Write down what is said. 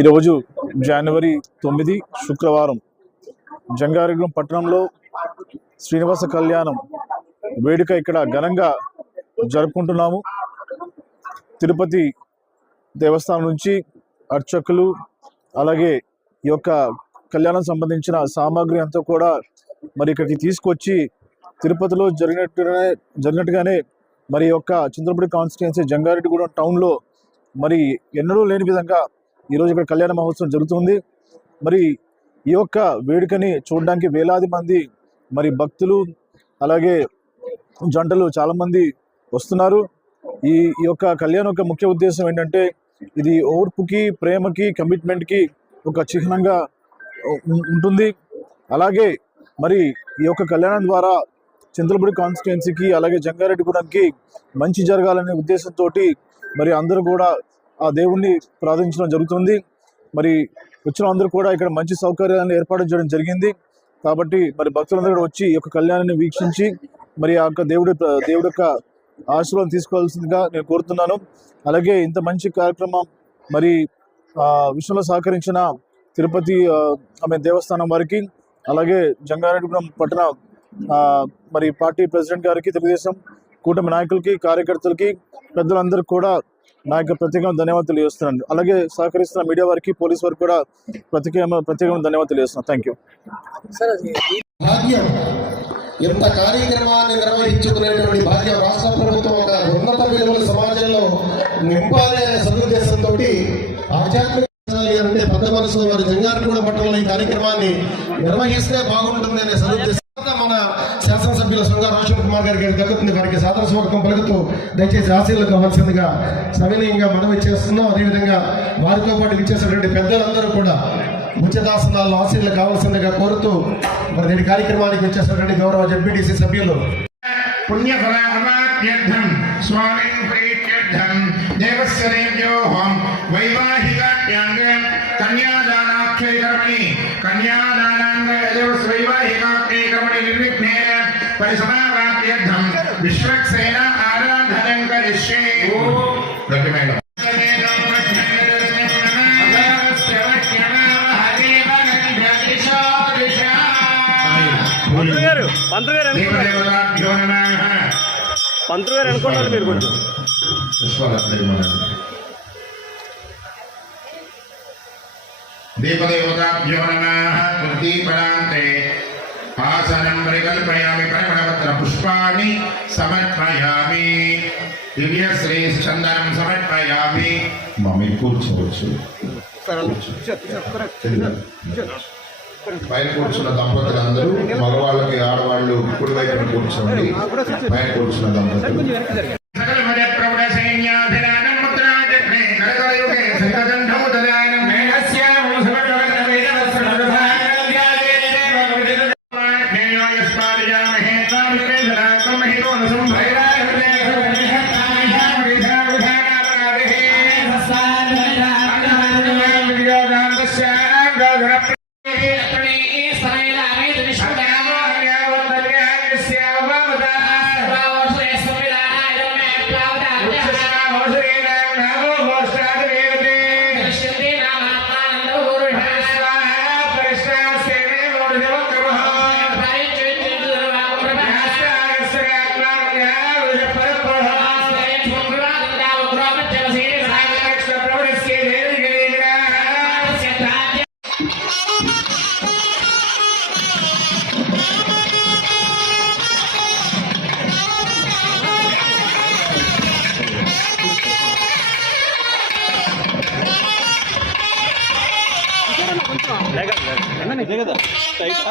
ఈరోజు జనవరి 9 శుక్రవారం జంగారెడ్డి పట్టణంలో శ్రీనివాస కళ్యాణం వేడుక ఇక్కడ ఘనంగా జరుపుకుంటున్నాము. తిరుపతి దేవస్థానం నుంచి అర్చకులు అలాగే ఈ యొక్క కళ్యాణం సంబంధించిన సామాగ్రి అంతా కూడా మరి ఇక్కడికి తీసుకొచ్చి తిరుపతిలో జరిగినట్టుగానే మరి యొక్క చింతలపూడి కాన్స్టిట్యుయెన్సీ జంగారెడ్డిగూడెం టౌన్లో మరి ఎన్నడూ లేని విధంగా ఈరోజు ఇక్కడ కళ్యాణ మహోత్సవం జరుగుతుంది. మరి ఈ యొక్క వేడుకని చూడడానికి వేలాది మంది మరి భక్తులు అలాగే జంటలు చాలామంది వస్తున్నారు. ఈ యొక్క కళ్యాణం యొక్క ముఖ్య ఉద్దేశం ఏంటంటే ఇది ఓర్పుకి, ప్రేమకి, కమిట్మెంట్కి ఒక చిహ్నంగా ఉంటుంది. అలాగే మరి ఈ యొక్క కళ్యాణం ద్వారా చింతలపూడి కాన్స్టిట్యుయెన్సీకి అలాగే జంగారెడ్డిగూడెంకి మంచి జరగాలనే ఉద్దేశంతో మరి అందరూ కూడా ఆ దేవుణ్ణి ప్రార్థించడం జరుగుతుంది. మరి వచ్చిన అందరూ కూడా ఇక్కడ మంచి సౌకర్యాలను ఏర్పాటు చేయడం జరిగింది. కాబట్టి మరి భక్తులందరూ కూడా వచ్చి ఈ యొక్క కళ్యాణాన్ని వీక్షించి మరి ఆ యొక్క దేవుడి యొక్క ఆశీర్వాదం తీసుకోవాల్సిందిగా నేను కోరుతున్నాను. అలాగే ఇంత మంచి కార్యక్రమం మరి విషయంలో సహకరించిన తిరుపతి దేవస్థానం వారికి అలాగే జంగారెడ్డిగూడెం పట్టణ మరి పార్టీ ప్రెసిడెంట్ గారికి, తెలుగుదేశం కూటమి నాయకులకి, కార్యకర్తలకి, పెద్దలందరికీ కూడా నా యొక్క ప్రత్యేకమైన ధన్యవాదాలు తెలియజేస్తున్నాను. అలాగే సహకరిస్తున్న మీడియా వారికి, పోలీస్ వారికి కూడా ప్రత్యేకమైన ధన్యవాదాలు తెలియజేస్తున్నాను. Thank you. భాగ్యం ఎంత కార్యక్రమాన్ని నిర్వహించుకునేటువంటి భాగ్యం రాష్ట్ర ప్రభుత్వం ఒక ఉన్నత విలువల సమాజంలో నింపాలి అనే సదుద్దేశంతో ఆధ్యాత్మిక అంటే పెద్ద మనసులో వారి జంగారెడ్డిగూడెం పట్టణంలో ఈ కార్యక్రమాన్ని నిర్వహిస్తే బాగుంటుంది అనే సదుద్దేశం మన శాసనసభ్యుల శృంగార రోషన్ కుమార్ గారికి దక్కుతుంది. వారికి సాదర స్వాగతం పలుకుతూ దయచేసి ఆశీర్వాదం కావాల్సిందిగా సవినయంగా మనవి చేస్తున్నాం. అదేవిధంగా వారితో పాటు విచ్చేసినటువంటి పెద్దలందరూ కూడా ఉచితాసనాల్లో ఆశీర్వాదం కావాల్సిందిగా కోరుతూ మరి నేటి కార్యక్రమానికి వచ్చేసినటువంటి గౌరవ జడ్పీటీసీ సభ్యులు పుణ్యఫలాభాప్యర్థం స్వామిన్ ప్రీత్యర్థం దేవస్య దేవ్యోహం వైవాహికాభ్యాంగ కన్యాదానాక్షయకర్మణి కన్యాదానాంగ వైవాహికాక్షయకర్మణి నిర్విఘ్నేన పరిసమాప్త్యర్థం విశ్వక్సేన ఆరాధనం కరిష్యే. ప్రతిమేళం పంతులు గారు అనుకుంటారు మీరు కొంచెం దేవదేవతాభ్యో నమః. కృతీపరాంతే ఆసనం పరికల్పయామి, పరిమళపత్ర పుష్పాన్ని సమర్పయామి, దివ్యశ్రీ చందనం సమర్పయామి. మమ్మీ కూర్చోవచ్చు. పైన కూర్చున్న దంపతులందరూ మగవాళ్ళకి ఆడవాళ్ళు కుడివైపున కూర్చోండి. పైన కూర్చున్న దంపతులు లేక